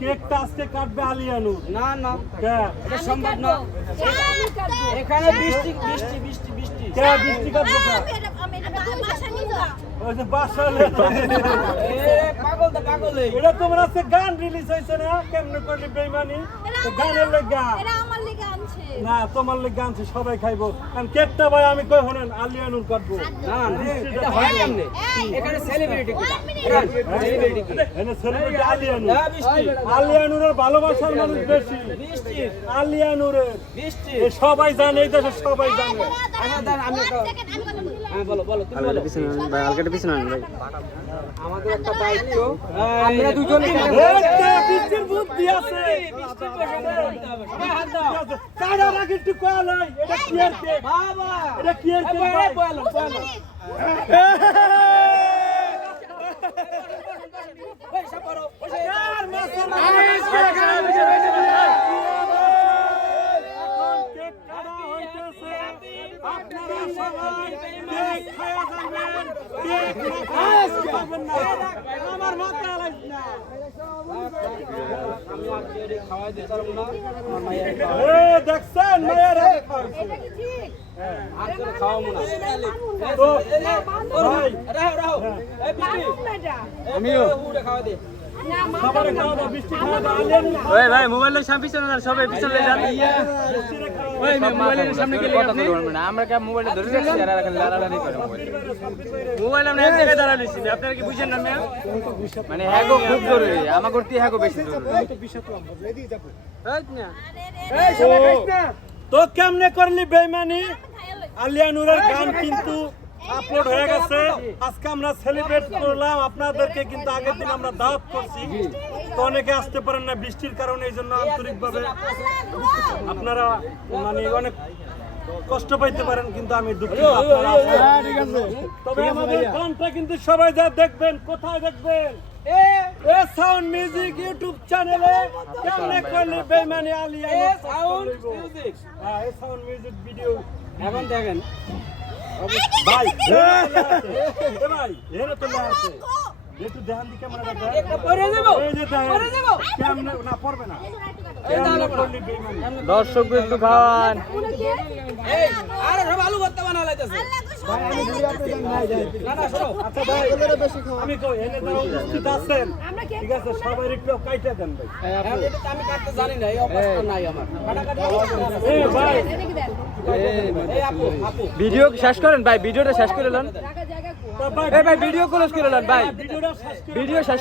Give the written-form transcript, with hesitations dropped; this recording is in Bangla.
কেকটা আজকে কাটবে আলিয়ানু। না না কে এটা সম্ভব না। এখানে বৃষ্টি বৃষ্টি বৃষ্টি বৃষ্টি কে বৃষ্টি কাটবে কে? ওই যে বাসালে পাগল তো পাগল এই। এটা তোমার আছে গান রিলিজ হয়েছে না? কেমনে করলি বেইমানি? তো গানের লেগা না, তোমার লেগে আনছি, সবাই খাইবো। কারণ কেকটা ভাই আমি কই হনেন আলিয়ানুর কাটবো। না না এটা হয় কেমনে? এখানে সেলিব্রিটি কি? সেলিব্রিটি কি? এনে সেলিব্রিটি আলিয়ানু। না বৃষ্টি আলিয়ানুরের ভালোবাসার মানুষ বেশি। বৃষ্টি আলিয়ানুরের বৃষ্টি। এ সবাই জানে, এই দেশে সবাই জানে। আচ্ছা দাঁড়ান, আমি হ্যাঁ বলো বলো তুমি বলো। ভাই আলকাটা পিছনে আন ভাই। আমাদের একটা দায়িত্ব, আমরা দুজন বৃষ্টির বুদ্ধি আছে। হাত দাও কাটার আগে একটু কয়া নাই, এটা কি আর কেক? বাবা। এটা কি আর কেক ভাই? বলো বলো ওই সব করো আর মাছের এখন কেক কাটা হইতেছে। আপনারা সবাই কেক খায়া যাবেন। কেক খাবেন না। আমার মাথা লাগছে না। আমি আজকে এটা খাওয়াই দিতে পারবো না। আমার মায়ের এ দেখছেন মায়ের আগে খাওয়াইছে। আজকে খাওয়াবো না। তো ভাই রাহো রাহো এই বৃষ্টি আমিও উড়ে খাওয়া দে। সবার খাওয়া দাও, বৃষ্টি খাওয়া দাও, আলিয়ানু খাওয়া ওই ভাই মোবাইলের সামনে পিছনে না, সবাই পিছনে যান। বৃষ্টিরে খাওয়া দাও। ওই মোবাইলের সামনে গেলে কথা বলবেন না। আমরা কি মোবাইলটা ধরে রাখছি আর এখন লাড়ালাড়ি করে মোবাইল। মোবাইল আমরা এক জায়গায় দাঁড়া নিছি। আপনারা কি বুঝেন না মিয়া? মানে হ্যাগো খুব জরুরি। আমার করতে হ্যাগো বেশি জরুরি। তো কেমনে করলি বেইমানি? আলিয়ানুরের গান কিন্তু আপলোড হয়ে গেছে। আজকে আমরা সেলিব্রেট করলাম, আপনাদেরকে কিন্তু আগের দিন আমরা দাওয়াত করছি। তো অনেকে আসতে পারেন না বৃষ্টির কারণে, এই জন্য আন্তরিকভাবে আপনারা মানে অনেক কষ্ট পাইতে পারেন, কিন্তু আমি দুঃখিত আপনারা আসেন। তবে আমাদের গানটা কিন্তু সবাই যা দেখবেন, কোথায় দেখবেন? এ সাউন্ড মিউজিক ইউটিউব চ্যানেলে। কেমনে করলি বেইমানি আলিয়ানু? সাউন্ড মিউজিক হ্যাঁ, এই সাউন্ড মিউজিক ভিডিও এখন দেখেন ভাই এ ভাই এরা তো আছে একটু ধ্যান দি ক্যামেরা দেখা একটা পরে দেব এই যে দেখেন পরে দেব ক্যামেরা না পড়বে না এই দাঁড়াও করলি বেইমানি দর্শক একটু খাওয়ান। এই আরে সব আলু ভর্তা বানা লাইতাছে না না শোনো আচ্ছা ভাই আমি কই এনে যারা উপস্থিত আছেন ঠিক আছে, সবাই একটু কাইটা দেন ভাই। এটা তো আমি কাটতে জানি না, এই অবস্থা নাই আমার কাটাকাটি অবস্থা আছে। এ ভাই এই আপু আপু ভিডিও শেষ করেন ভাই, ভিডিওটা শেষ করে নেন। তো ভাই এই ভাই ভিডিও ক্লোজ করে নেন ভাই, ভিডিওটা শেষ করে ভিডিও শেষ